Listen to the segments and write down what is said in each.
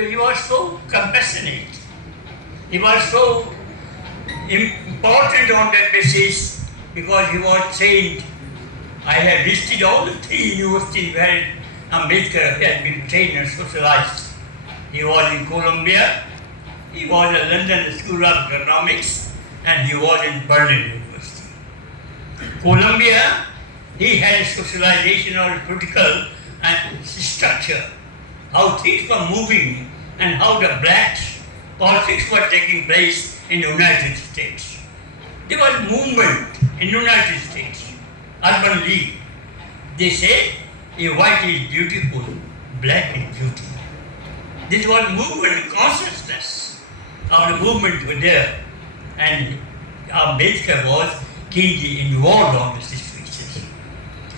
So he was so compassionate. He was so important on that basis because he was trained. I have listed all the three universities where Ambedkar had been trained and socialized. He was in Columbia, he was at London School of Economics, and he was in Berlin University. Columbia, he had a socialization of political and structure, how things were moving and how the blacks politics were taking place in the United States. There was movement in the United States, urban league. They said a white is beautiful, black is beauty. This was movement, consciousness of the movement were there, and Ambedkar was keenly involved on the situation.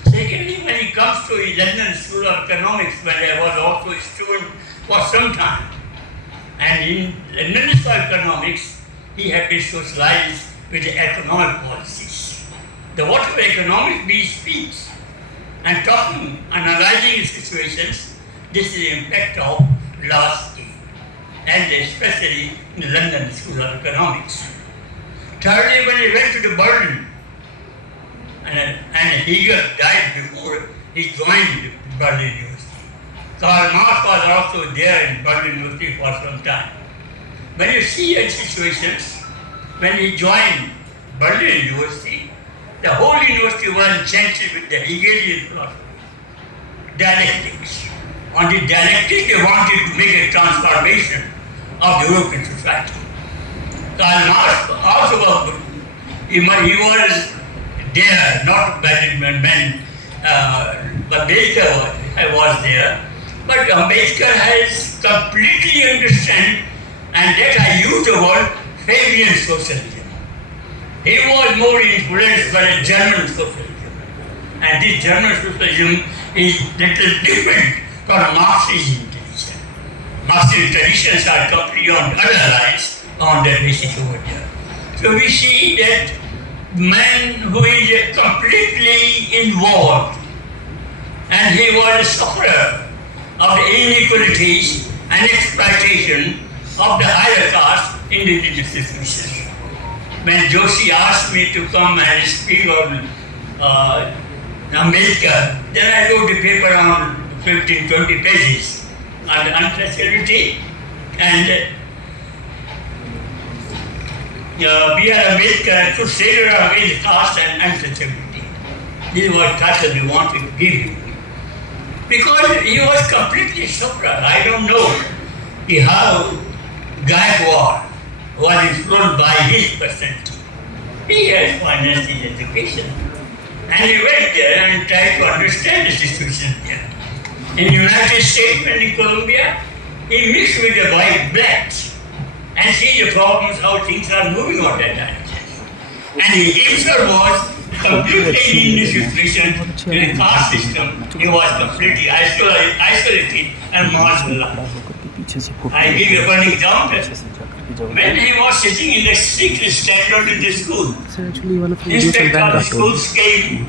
Secondly, when he comes to the London School of Economics, where I was also a student for some time, and in London School of Economics, he had been socialized with the economic policies. The whatever economics he speaks and talking, analyzing situations, this is the impact of last day, and especially in the London School of Economics. Thirdly, when he went to the Berlin, and Hegel died before he joined Berlin University. Karl Marx was also there in Berlin University for some time. When you see such situations, when he joined Berlin University, the whole university was enchanted with the Hegelian philosophy, dialectics. On the dialectic, they wanted to make a transformation of the European society. Karl Marx also was, he was there, not management, but Ambedkar was there. But Ambedkar has completely understand, and that I use the word Fabian socialism. He was more influenced by the German socialism. And this German socialism is little different from Marxism tradition. Marxist traditions are completely on other lines on that basis over there. So we see that man who is completely involved, and he was a sufferer of the inequalities and exploitation of the higher caste in the indigenous institutions. When Joshi asked me to come and speak on Ambedkar, then I wrote a paper on 15-20 pages on untouchability and B.R. Ambedkar to sailor away the caste and untouchability. This is what title we want to give you. Because he was completely sufferer. I don't know how Gaikwad was influenced by his personality. He has financed his education. And he went there and tried to understand the situation there. In the United States and in Colombia, he mixed with the white blacks and see the problems, how things are moving on that time. And he himself was completely in this situation, in the caste system. He was completely isolated and marginalized. I give you one example. When he was sitting in the 6th standard in the school, inspector of the schools came